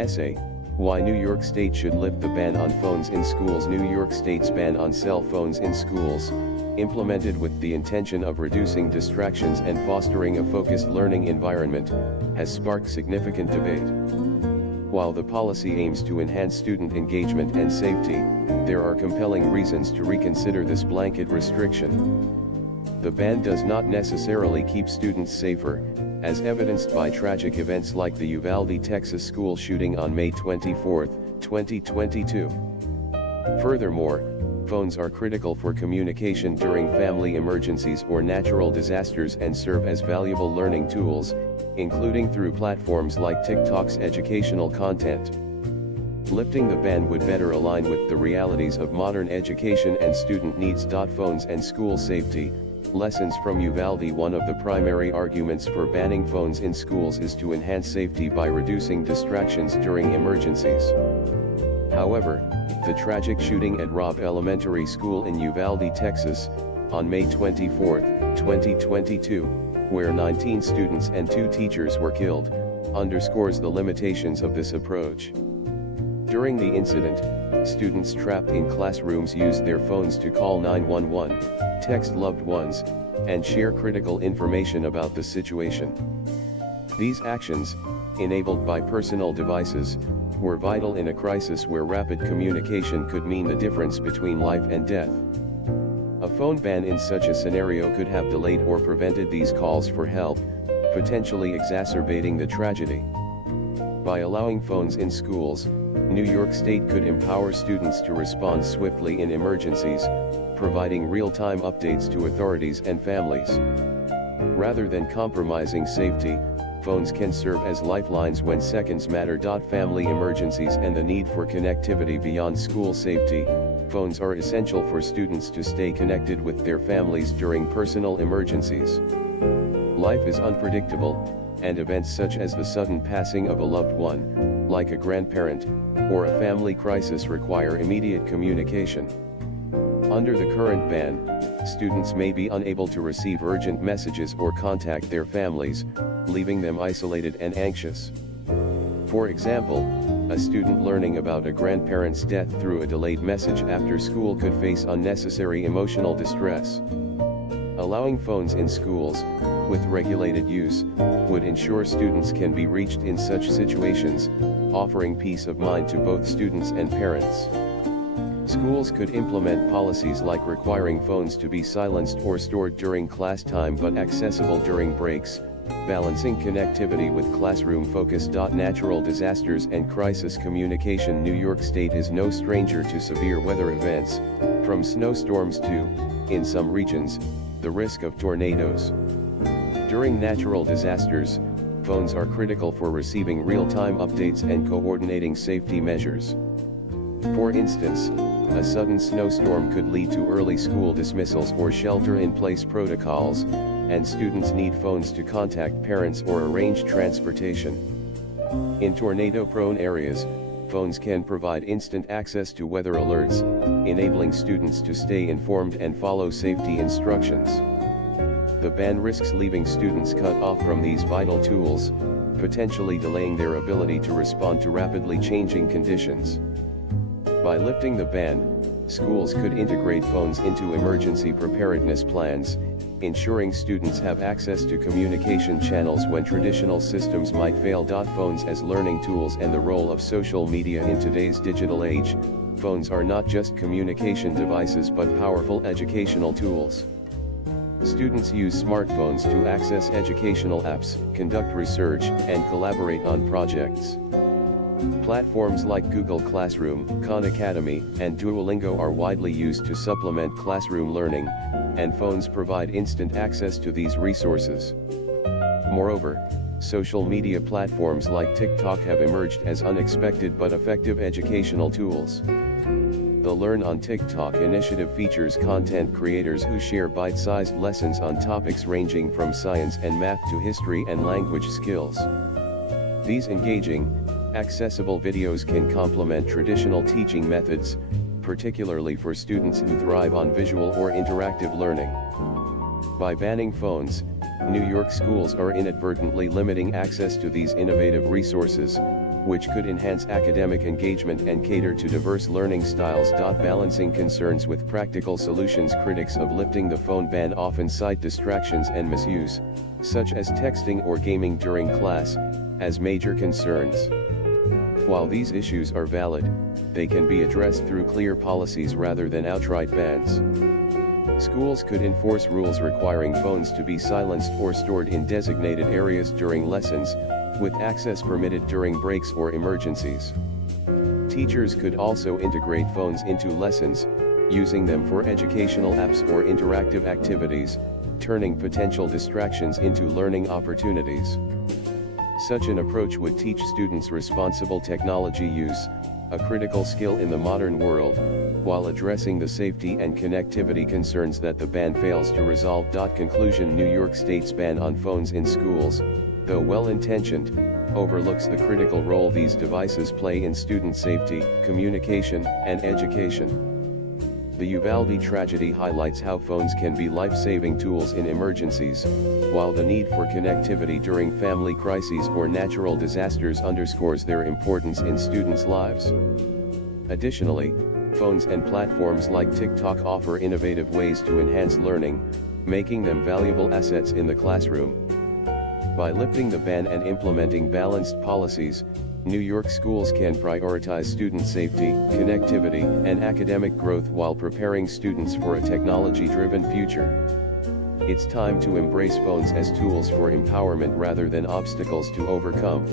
Essay: Why New York State Should Lift the Ban on Phones in Schools. New York State's ban on cell phones in schools, implemented with the intention of reducing distractions and fostering a focused learning environment, has sparked significant debate. While the policy aims to enhance student engagement and safety, there are compelling reasons to reconsider this blanket restriction. The ban does not necessarily keep students safer, as evidenced by tragic events like the Uvalde, Texas school shooting on May 24, 2022. Furthermore, phones are critical for communication during family emergencies or natural disasters and serve as valuable learning tools, including through platforms like TikTok's educational content. Lifting the ban would better align with the realities of modern education and student needs. Phones and school safety. Lessons from Uvalde. One of the primary arguments for banning phones in schools is to enhance safety by reducing distractions during emergencies. However, the tragic shooting at Robb Elementary School in Uvalde, Texas, on May 24, 2022, where 19 students and 2 teachers were killed, underscores the limitations of this approach. During the incident, students trapped in classrooms used their phones to call 911, text loved ones, and share critical information about the situation. These actions, enabled by personal devices, were vital in a crisis where rapid communication could mean the difference between life and death. A phone ban in such a scenario could have delayed or prevented these calls for help, potentially exacerbating the tragedy. By allowing phones in schools, New York State could empower students to respond swiftly in emergencies, providing real-time updates to authorities and families. Rather than compromising safety, phones can serve as lifelines when seconds matter. Family emergencies and the need for connectivity beyond school safety. Phones are essential for students to stay connected with their families during personal emergencies. Life is unpredictable, and events such as the sudden passing of a loved one, like a grandparent, or a family crisis require immediate communication. Under the current ban, students may be unable to receive urgent messages or contact their families, leaving them isolated and anxious. For example, a student learning about a grandparent's death through a delayed message after school could face unnecessary emotional distress. Allowing phones in schools, with regulated use, would ensure students can be reached in such situations, offering peace of mind to both students and parents. Schools could implement policies like requiring phones to be silenced or stored during class time but accessible during breaks, balancing connectivity with classroom focus. Natural disasters and crisis communication. New York State is no stranger to severe weather events, from snowstorms to, in some regions, the risk of tornadoes. During natural disasters, phones are critical for receiving real-time updates and coordinating safety measures. For instance, a sudden snowstorm could lead to early school dismissals or shelter-in-place protocols, and students need phones to contact parents or arrange transportation. In tornado-prone areas, phones can provide instant access to weather alerts, enabling students to stay informed and follow safety instructions. The ban risks leaving students cut off from these vital tools, potentially delaying their ability to respond to rapidly changing conditions. By lifting the ban, schools could integrate phones into emergency preparedness plans, ensuring students have access to communication channels when traditional systems might fail. Phones as learning tools and the role of social media in today's digital age. Phones are not just communication devices but powerful educational tools. Students use smartphones to access educational apps, conduct research, and collaborate on projects. Platforms like Google Classroom, Khan Academy, and Duolingo are widely used to supplement classroom learning, and phones provide instant access to these resources. Moreover, social media platforms like TikTok have emerged as unexpected but effective educational tools. The Learn on TikTok initiative features content creators who share bite-sized lessons on topics ranging from science and math to history and language skills. These engaging, accessible videos can complement traditional teaching methods, particularly for students who thrive on visual or interactive learning. By banning phones, New York schools are inadvertently limiting access to these innovative resources, which could enhance academic engagement and cater to diverse learning styles. Balancing concerns with practical solutions. Critics of lifting the phone ban often cite distractions and misuse, such as texting or gaming during class, as major concerns. While these issues are valid, they can be addressed through clear policies rather than outright bans. Schools could enforce rules requiring phones to be silenced or stored in designated areas during lessons, with access permitted during breaks or emergencies. Teachers could also integrate phones into lessons, using them for educational apps or interactive activities, turning potential distractions into learning opportunities. Such an approach would teach students responsible technology use, a critical skill in the modern world, while addressing the safety and connectivity concerns that the ban fails to resolve. Conclusion: New York State's ban on phones in schools, though well-intentioned, overlooks the critical role these devices play in student safety, communication, and education. The Uvalde tragedy highlights how phones can be life-saving tools in emergencies, while the need for connectivity during family crises or natural disasters underscores their importance in students' lives. Additionally, phones and platforms like TikTok offer innovative ways to enhance learning, making them valuable assets in the classroom. By lifting the ban and implementing balanced policies, New York schools can prioritize student safety, connectivity, and academic growth while preparing students for a technology-driven future. It's time to embrace phones as tools for empowerment rather than obstacles to overcome.